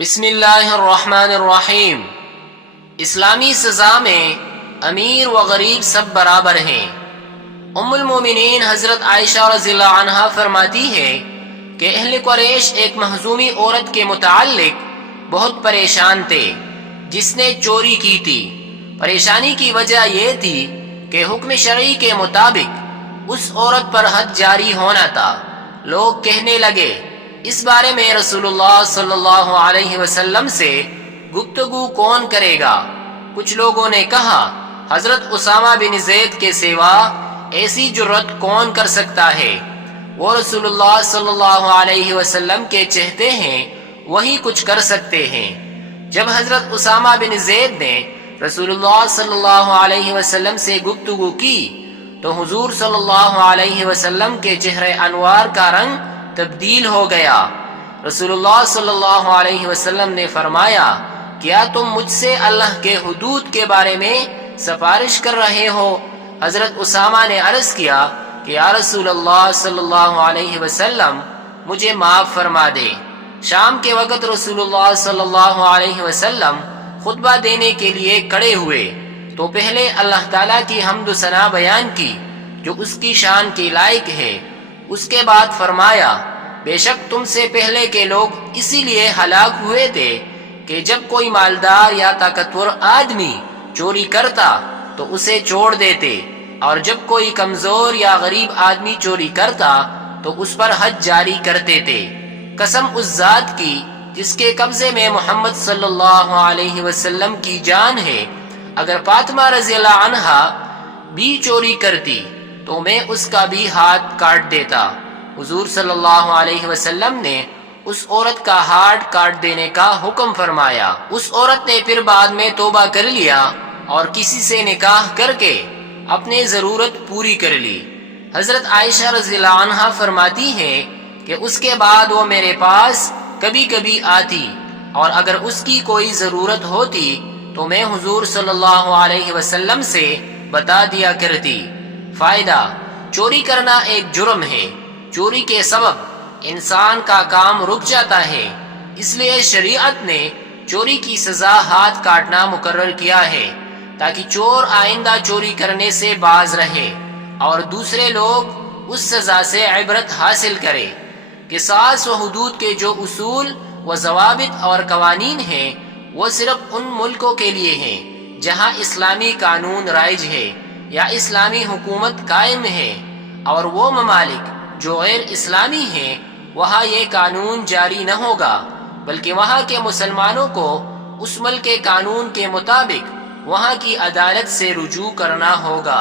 بسم اللہ الرحمن الرحیم۔ اسلامی سزا میں امیر و غریب سب برابر ہیں۔ ام المومنین حضرت عائشہ رضی اللہ عنہا فرماتی ہے کہ اہل قریش ایک مخزومی عورت کے متعلق بہت پریشان تھے جس نے چوری کی تھی۔ پریشانی کی وجہ یہ تھی کہ حکم شرعی کے مطابق اس عورت پر حد جاری ہونا تھا۔ لوگ کہنے لگے اس بارے میں رسول اللہ صلی اللہ علیہ وسلم سے گفتگو کون کرے گا؟ کچھ لوگوں نے کہا حضرت اسامہ بن زید کے سوا ایسی جرت کون کر سکتا ہے؟ وہ رسول اللہ صلی اللہ علیہ وسلم کے چہتے ہیں، وہی کچھ کر سکتے ہیں۔ جب حضرت اسامہ بن زید نے رسول اللہ صلی اللہ علیہ وسلم سے گفتگو کی تو حضور صلی اللہ علیہ وسلم کے چہرے انوار کا رنگ تبدیل ہو گیا۔ رسول اللہ صلی اللہ علیہ وسلم نے فرمایا، کیا تم مجھ سے اللہ کے حدود کے بارے میں سفارش کر رہے ہو؟ حضرت اسامہ نے عرض کیا کہ یا رسول اللہ صلی اللہ علیہ وسلم مجھے معاف فرما دے۔ شام کے وقت رسول اللہ صلی اللہ علیہ وسلم خطبہ دینے کے لیے کھڑے ہوئے تو پہلے اللہ تعالیٰ کی حمد و ثنا بیان کی جو اس کی شان کے لائق ہے۔ اس کے بعد فرمایا، بے شک تم سے پہلے کے لوگ اسی لیے ہلاک ہوئے تھے کہ جب کوئی مالدار یا طاقتور آدمی چوری کرتا تو اسے چھوڑ دیتے، اور جب کوئی کمزور یا غریب آدمی چوری کرتا تو اس پر حد جاری کرتے تھے۔ قسم اس ذات کی جس کے قبضے میں محمد صلی اللہ علیہ وسلم کی جان ہے، اگر فاطمہ رضی اللہ عنہا بھی چوری کرتی تو میں اس کا بھی ہاتھ کاٹ دیتا۔ حضور صلی اللہ علیہ وسلم نے اس عورت کا ہاتھ کاٹ دینے کا حکم فرمایا۔ اس عورت نے پھر بعد میں توبہ کر لیا اور کسی سے نکاح کر کے اپنی ضرورت پوری کر لی۔ حضرت عائشہ رضی اللہ عنہا فرماتی ہیں کہ اس کے بعد وہ میرے پاس کبھی کبھی آتی، اور اگر اس کی کوئی ضرورت ہوتی تو میں حضور صلی اللہ علیہ وسلم سے بتا دیا کرتی۔ فائدہ: چوری کرنا ایک جرم ہے۔ چوری کے سبب انسان کا کام رک جاتا ہے، اس لیے شریعت نے چوری کی سزا ہاتھ کاٹنا مقرر کیا ہے تاکہ چور آئندہ چوری کرنے سے باز رہے اور دوسرے لوگ اس سزا سے عبرت حاصل کرے۔ قصاص و حدود کے جو اصول و ضوابط اور قوانین ہیں وہ صرف ان ملکوں کے لیے ہیں جہاں اسلامی قانون رائج ہے یا اسلامی حکومت قائم ہے، اور وہ ممالک جو غیر اسلامی ہیں وہاں یہ قانون جاری نہ ہوگا، بلکہ وہاں کے مسلمانوں کو اس ملک کے قانون کے مطابق وہاں کی عدالت سے رجوع کرنا ہوگا۔